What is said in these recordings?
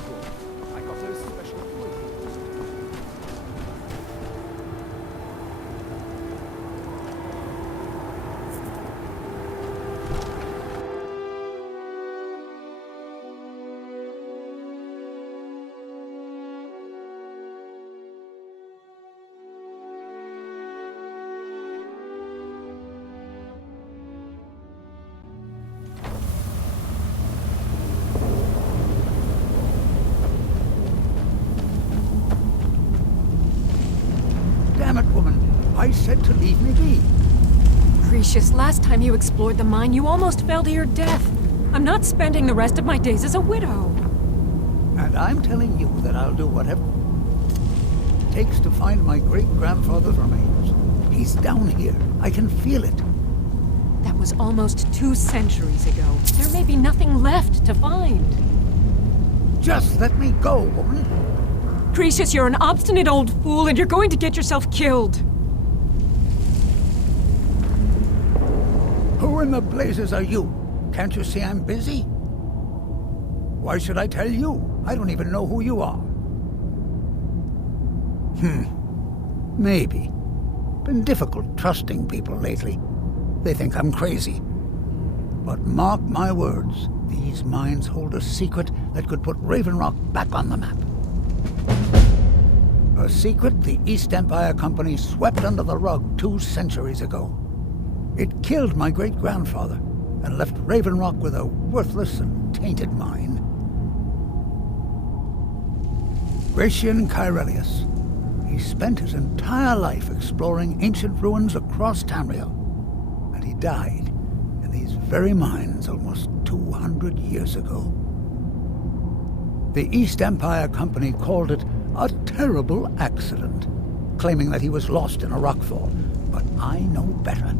good. I got a special appointment. Damn it, woman. I said to leave me be. Gracious, last time you explored the mine, you almost fell to your death. I'm not spending the rest of my days as a widow. And I'm telling you that I'll do whatever it takes to find my great-grandfather's remains. He's down here. I can feel it. That was almost 2 centuries ago. There may be nothing left to find. Just let me go, woman. Gracious, you're an obstinate old fool and you're going to get yourself killed. Who in the blazes are you? Can't you see I'm busy? Why should I tell you? I don't even know who you are. Maybe. Been difficult trusting people lately. They think I'm crazy. But mark my words, these mines hold a secret that could put Raven Rock back on the map. A secret the East Empire Company swept under the rug 2 centuries ago. It killed my great-grandfather and left Raven Rock with a worthless and tainted mine. Gratian Kyrelius. He spent his entire life exploring ancient ruins across Tamriel, and he died in these very mines almost 200 years ago. The East Empire Company called it a terrible accident, claiming that he was lost in a rockfall, but I know better.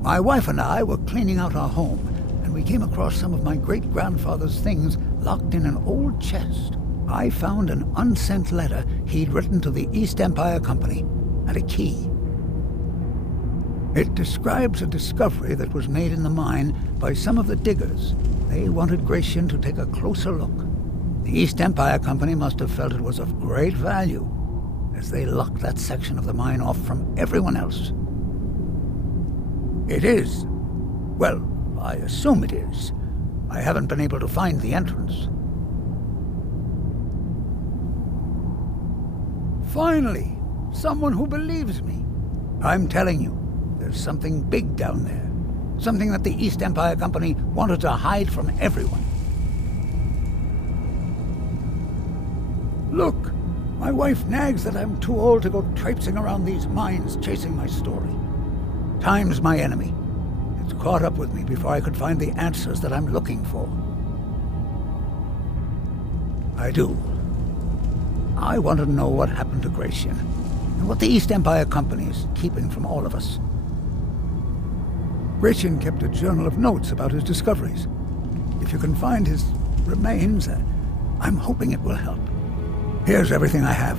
My wife and I were cleaning out our home, and we came across some of my great-grandfather's things locked in an old chest. I found an unsent letter he'd written to the East Empire Company, and a key. It describes a discovery that was made in the mine by some of the diggers. They wanted Gratian to take a closer look. The East Empire Company must have felt it was of great value, as they locked that section of the mine off from everyone else. It is. Well, I assume it is. I haven't been able to find the entrance. Finally, someone who believes me. I'm telling you, there's something big down there. Something that the East Empire Company wanted to hide from everyone. Look, my wife nags that I'm too old to go traipsing around these mines chasing my story. Time's my enemy. It's caught up with me before I could find the answers that I'm looking for. I do. I want to know what happened to Gratian, and what the East Empire Company is keeping from all of us. Gratian kept a journal of notes about his discoveries. If you can find his remains, I'm hoping it will help. Here's everything I have.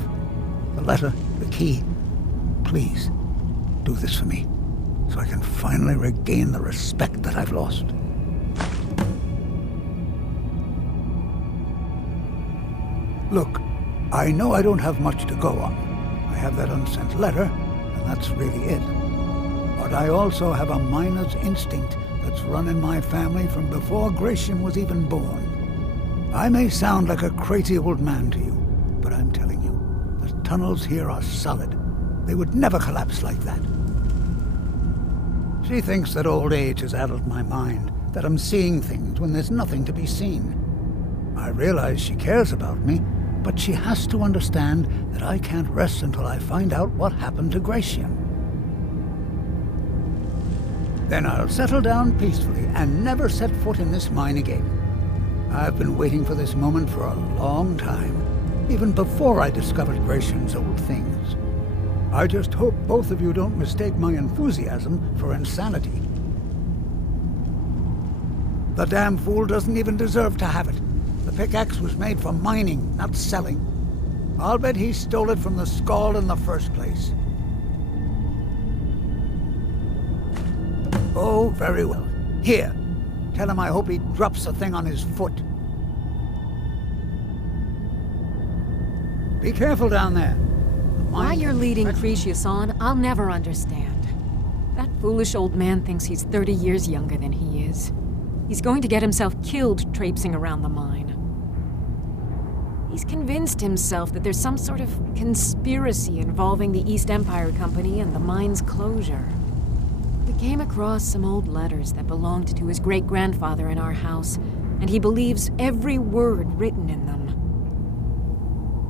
The letter, the key. Please, do this for me, so I can finally regain the respect that I've lost. Look, I know I don't have much to go on. I have that unsent letter, and that's really it. But I also have a miner's instinct that's run in my family from before Gratian was even born. I may sound like a crazy old man to you, but I'm telling you, the tunnels here are solid. They would never collapse like that. She thinks that old age has addled my mind, that I'm seeing things when there's nothing to be seen. I realize she cares about me, but she has to understand that I can't rest until I find out what happened to Gratian. Then I'll settle down peacefully and never set foot in this mine again. I've been waiting for this moment for a long time, even before I discovered Gratian's old things. I just hope both of you don't mistake my enthusiasm for insanity. The damn fool doesn't even deserve to have it. The pickaxe was made for mining, not selling. I'll bet he stole it from the Skald in the first place. Oh, very well. Here, tell him I hope he drops the thing on his foot. Be careful down there. Why you're leading Cretius on, I'll never understand. That foolish old man thinks he's 30 years younger than he is. He's going to get himself killed traipsing around the mine. He's convinced himself that there's some sort of conspiracy involving the East Empire Company and the mine's closure. We came across some old letters that belonged to his great-grandfather in our house, and he believes every word written in them.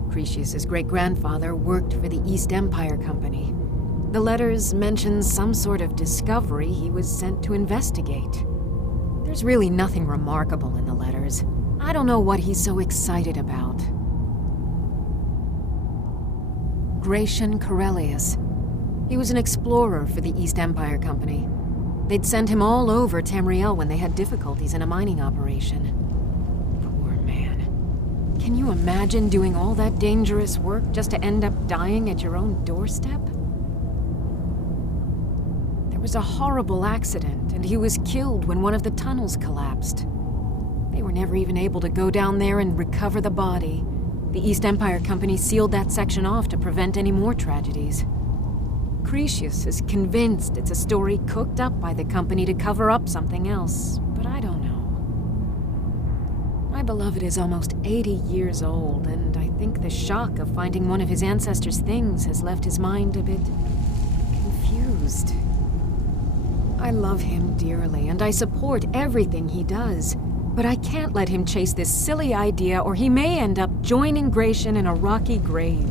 Cretius's great-grandfather worked for the East Empire Company. The letters mention some sort of discovery he was sent to investigate. There's really nothing remarkable in the letters. I don't know what he's so excited about. Gratian Corellius. He was an explorer for the East Empire Company. They'd send him all over Tamriel when they had difficulties in a mining operation. Poor man. Can you imagine doing all that dangerous work just to end up dying at your own doorstep? There was a horrible accident, and he was killed when one of the tunnels collapsed. They were never even able to go down there and recover the body. The East Empire Company sealed that section off to prevent any more tragedies. Cretius is convinced it's a story cooked up by the company to cover up something else, but I don't know. My beloved is almost 80 years old, and I think the shock of finding one of his ancestors' things has left his mind a bit confused. I love him dearly, and I support everything he does, but I can't let him chase this silly idea, or he may end up joining Gratian in a rocky grave.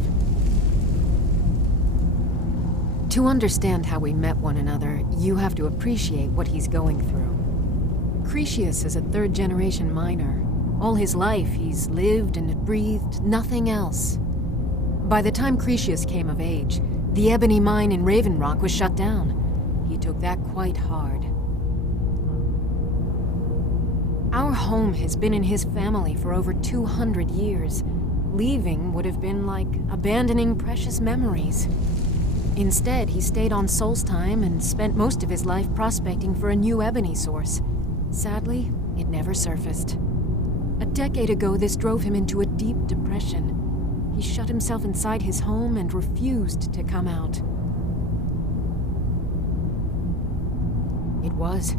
To understand how we met one another, you have to appreciate what he's going through. Cretius is a third-generation miner. All his life, he's lived and breathed nothing else. By the time Cretius came of age, the ebony mine in Raven Rock was shut down. He took that quite hard. Our home has been in his family for over 200 years. Leaving would have been like abandoning precious memories. Instead, he stayed on Solstheim and spent most of his life prospecting for a new ebony source. Sadly, it never surfaced. A decade ago, this drove him into a deep depression. He shut himself inside his home and refused to come out. It was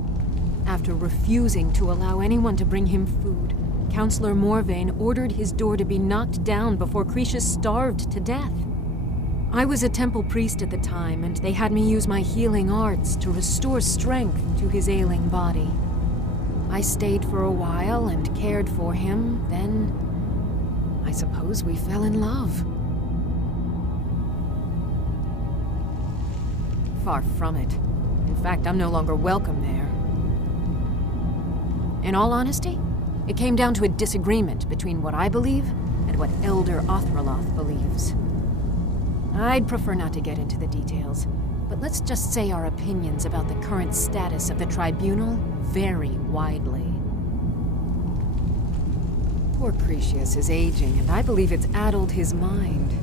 after refusing to allow anyone to bring him food, Counselor Morvain ordered his door to be knocked down before Cretius starved to death. I was a temple priest at the time, and they had me use my healing arts to restore strength to his ailing body. I stayed for a while and cared for him, then I suppose we fell in love. Far from it. In fact, I'm no longer welcome there. In all honesty, it came down to a disagreement between what I believe and what Elder Othraloth believes. I'd prefer not to get into the details, but let's just say our opinions about the current status of the Tribunal vary widely. Poor Cretius is aging, and I believe it's addled his mind.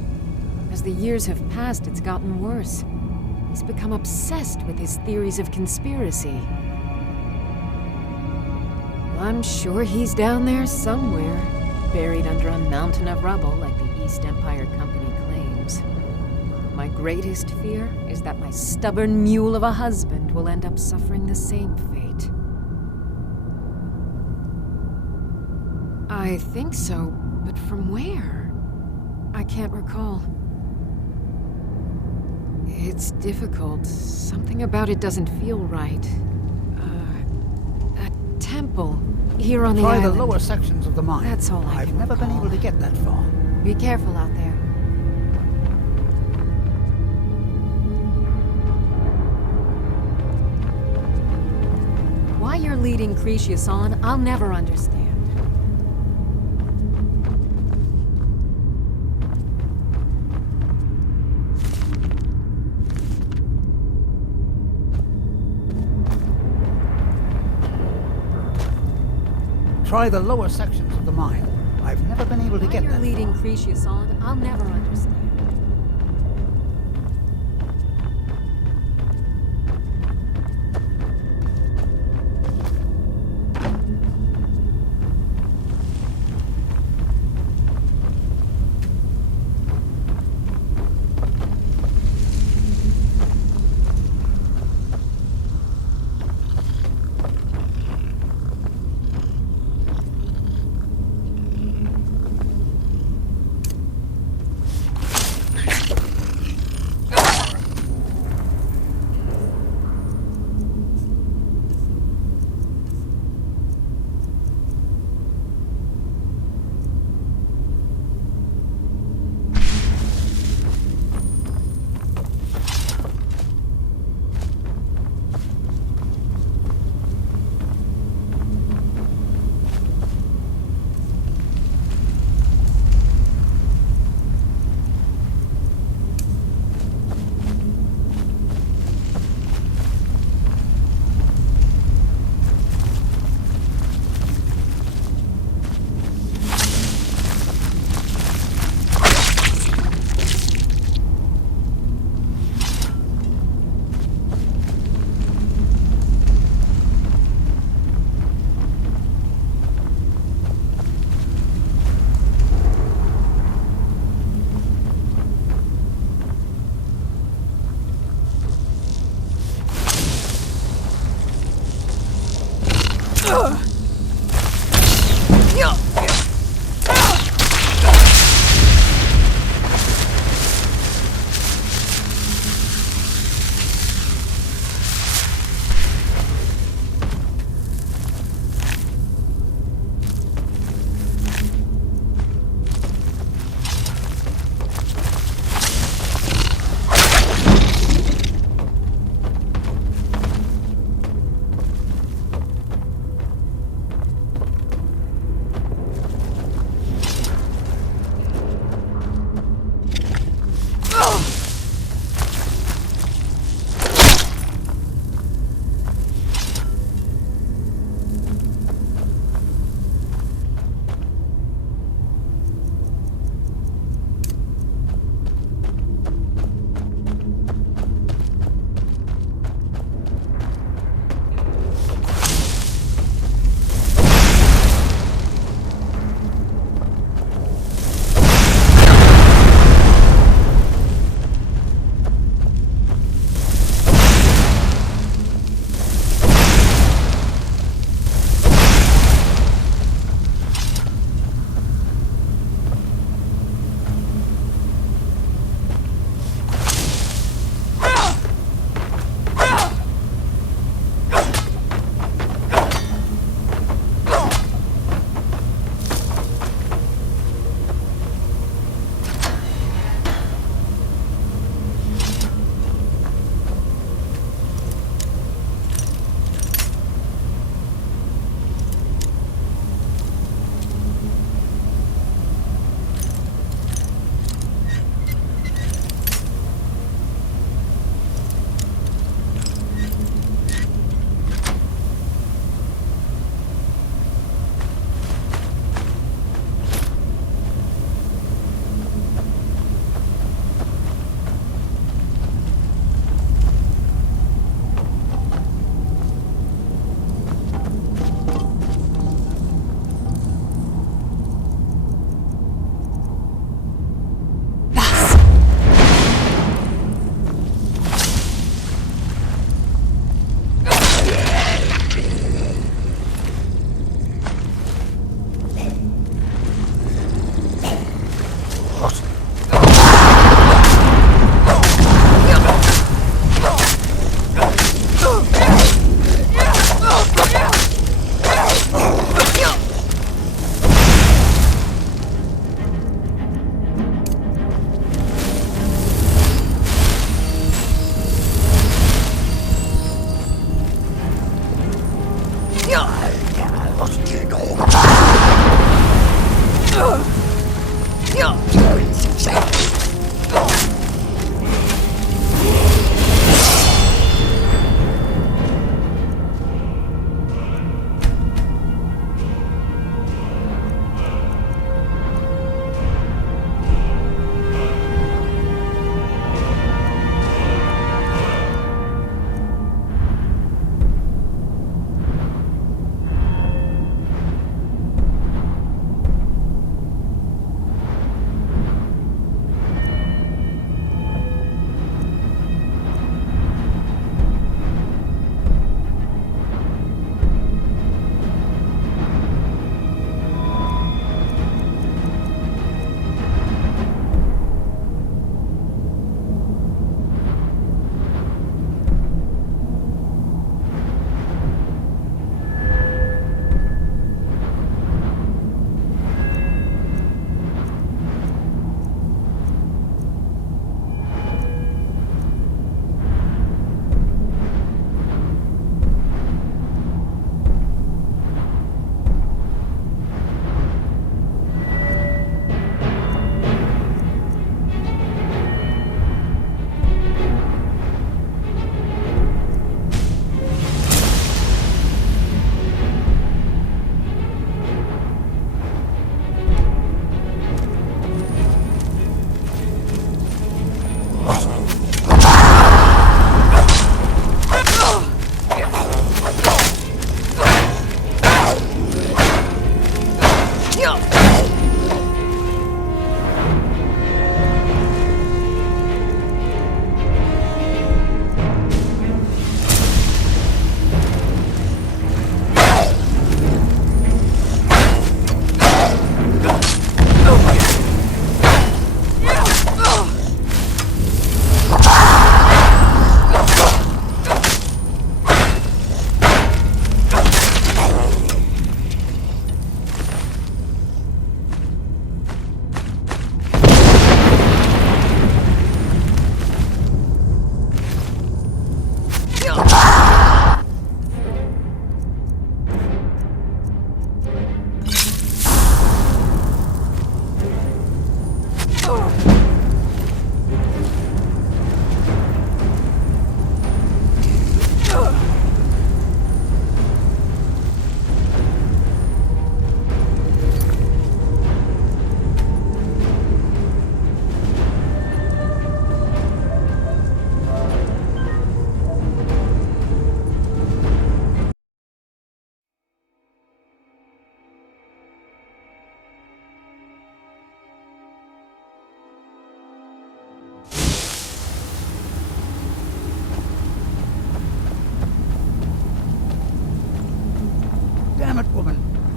As the years have passed, it's gotten worse. He's become obsessed with his theories of conspiracy. I'm sure he's down there somewhere, buried under a mountain of rubble like the East Empire Company claims. My greatest fear is that my stubborn mule of a husband will end up suffering the same fate. I think so, but from where? I can't recall. It's difficult. Something about it doesn't feel right. A temple here on the island. Try the lower sections of the mine. That's all I I've can never been recall. able to get that far. Be careful out there. Why you're leading Cretius on, I'll never understand. Try the lower sections of the mine. I've never been able to Why get you're that leading far. Cretius on, I'll never understand.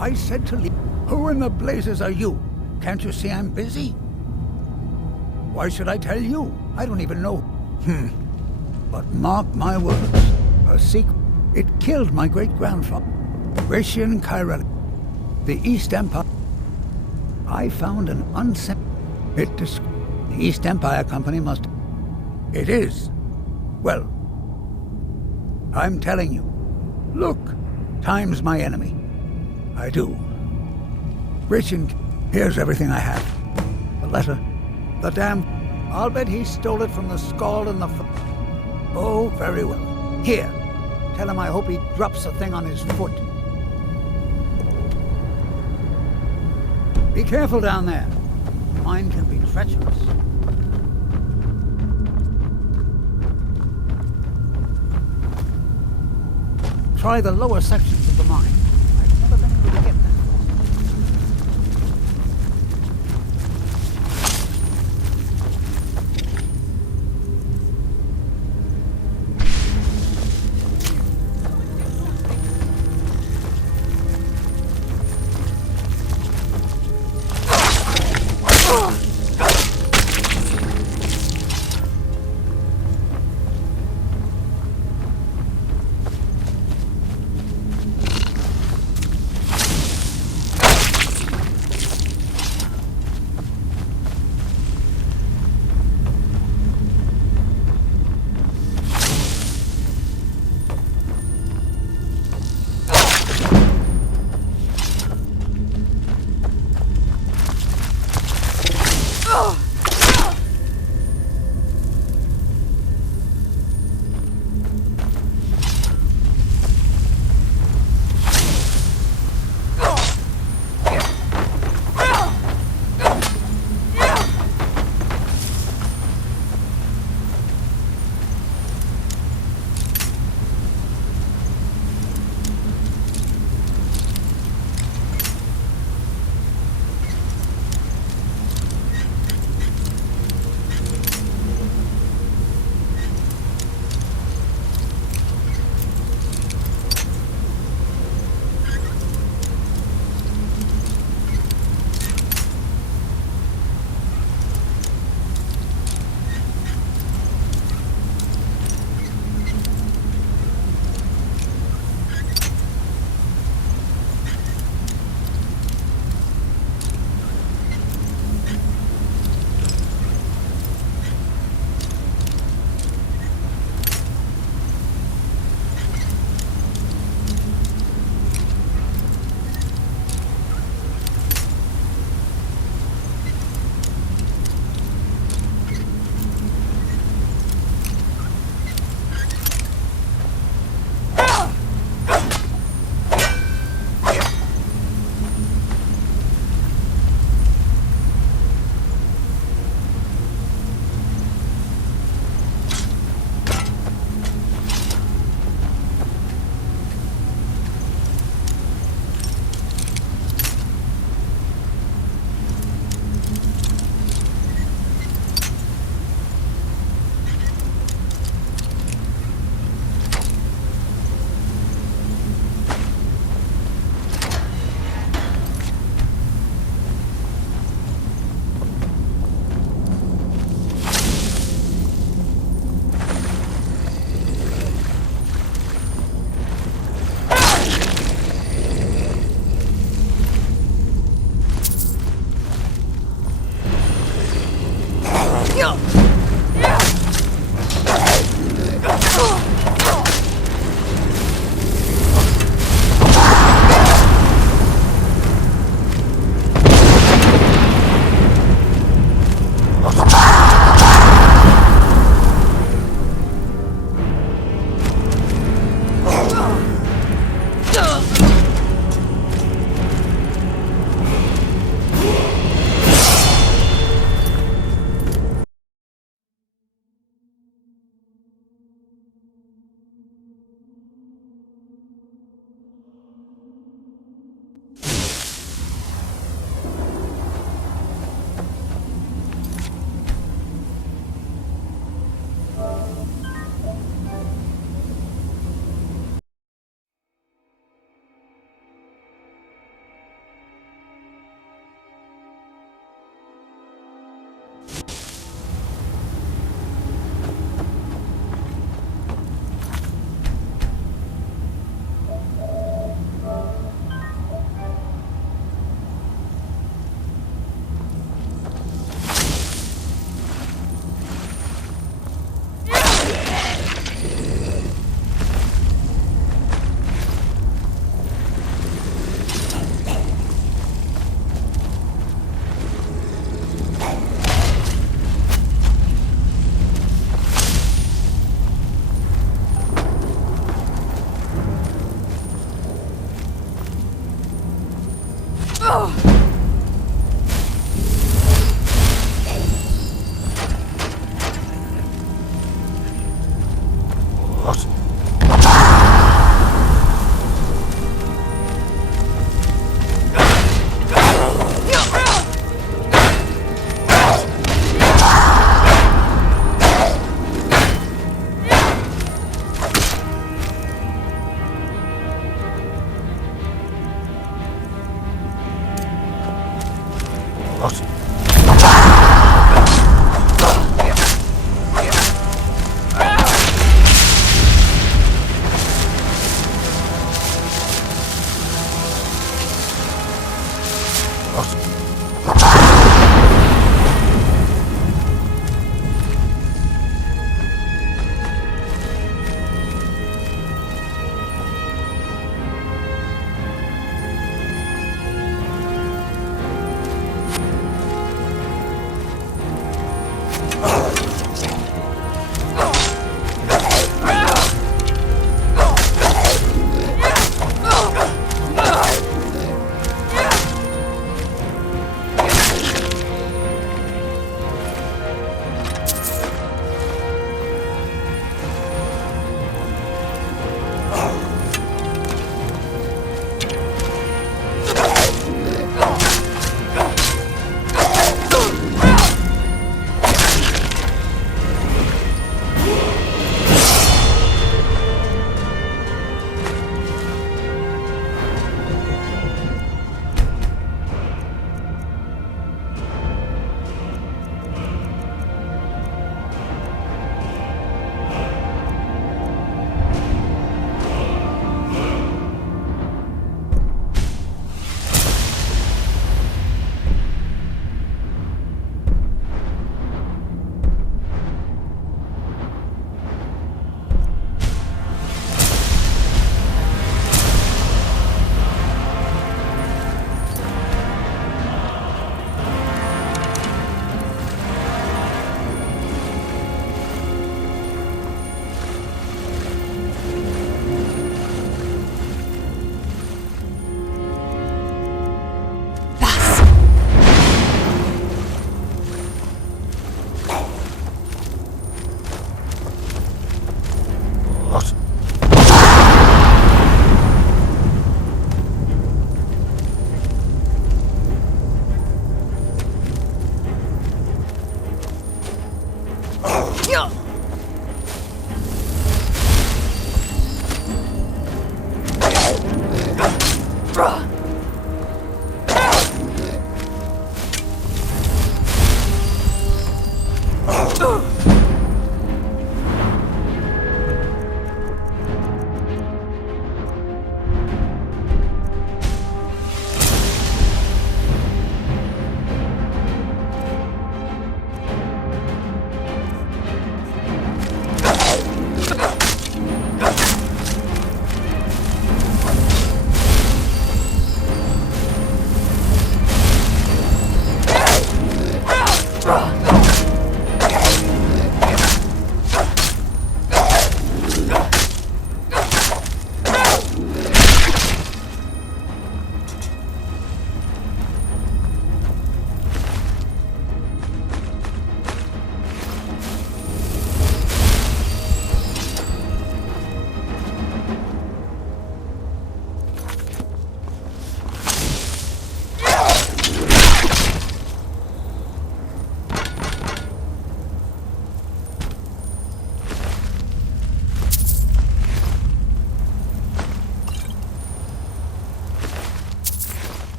I said to leave. Who in the blazes are you? Can't you see I'm busy? Why should I tell you? I don't even know. But mark my words. A secret. It killed my great-grandfather. Gratian Kyrell. The East Empire. I found an unsent... The East Empire Company must... It is. Well, I'm telling you. Look, time's my enemy. I do. Gratian, here's everything I have. The letter. The damn... I'll bet he stole it from the skull in the... Oh, very well. Here. Tell him I hope he drops the thing on his foot. Be careful down there. Mine can be treacherous. Try the lower sections of the mine. I've never been able to get that.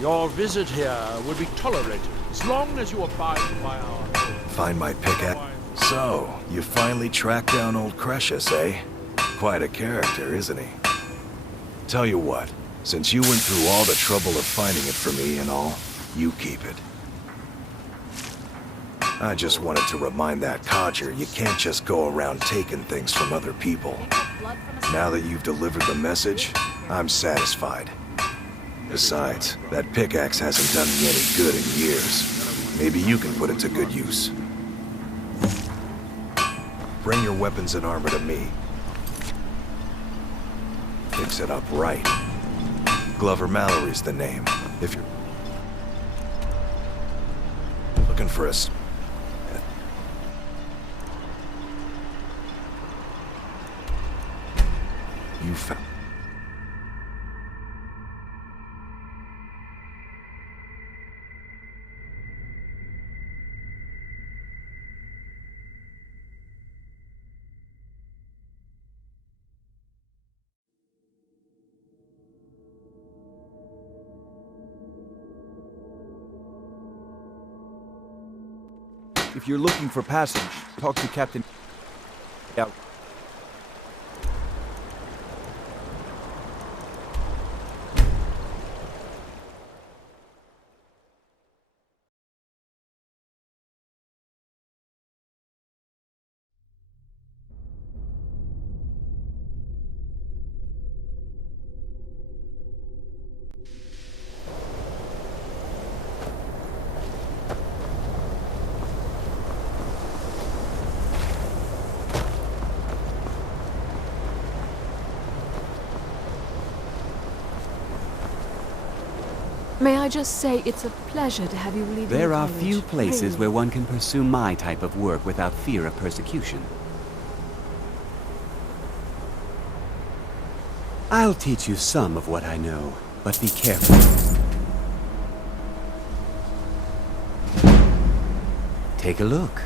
Your visit here will be tolerated as long as you abide by our rules. Find my pickaxe. So, you finally tracked down old Cretius, eh? Quite a character, isn't he? Tell you what, since you went through all the trouble of finding it for me and all, you keep it. I just wanted to remind that codger you can't just go around taking things from other people. Now that you've delivered the message, I'm satisfied. Besides, that pickaxe hasn't done me any good in years. Maybe you can put it to good use. Bring your weapons and armor to me. Fix it up right. Glover Mallory's the name. If you're looking for us, you found. If you're looking for passage, talk to Captain... Yeah. May I just say it's a pleasure to have you leave There the are college. few places Really. where one can pursue my type of work without fear of persecution. I'll teach you some of what I know, but be careful. Take a look.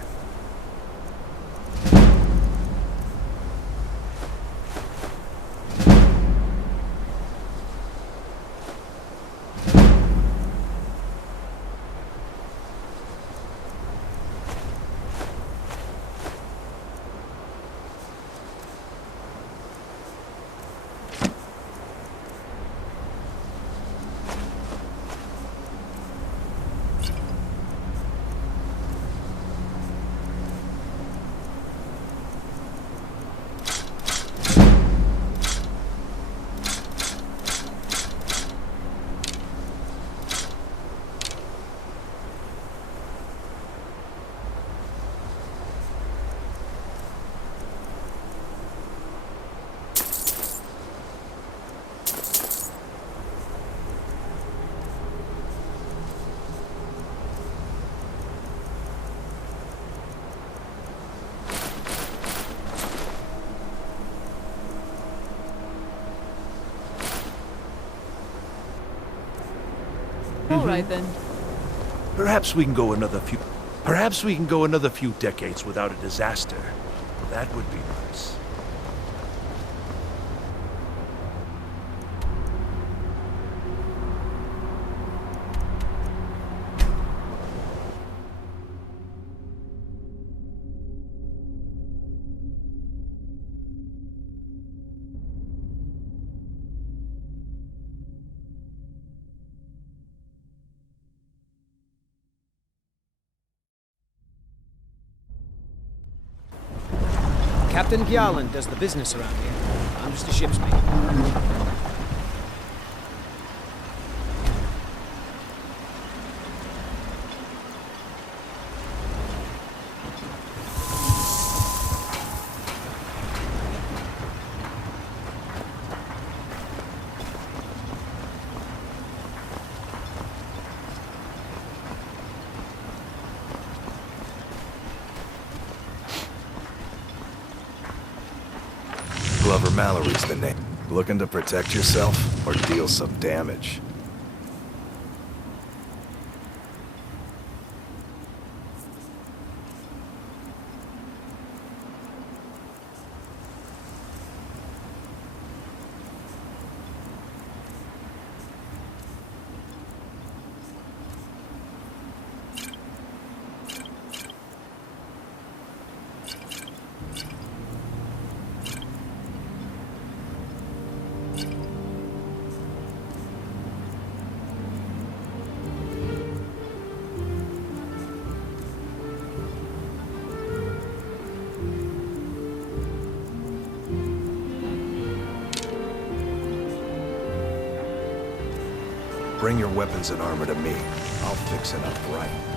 All right then. Perhaps we can go another few decades without a disaster. That would be nice. Captain Gjallan does the business around here. I'm just a ship's mate. Glover Mallory's the name. Looking to protect yourself or deal some damage? Bring your weapons and armor to me. I'll fix it up right.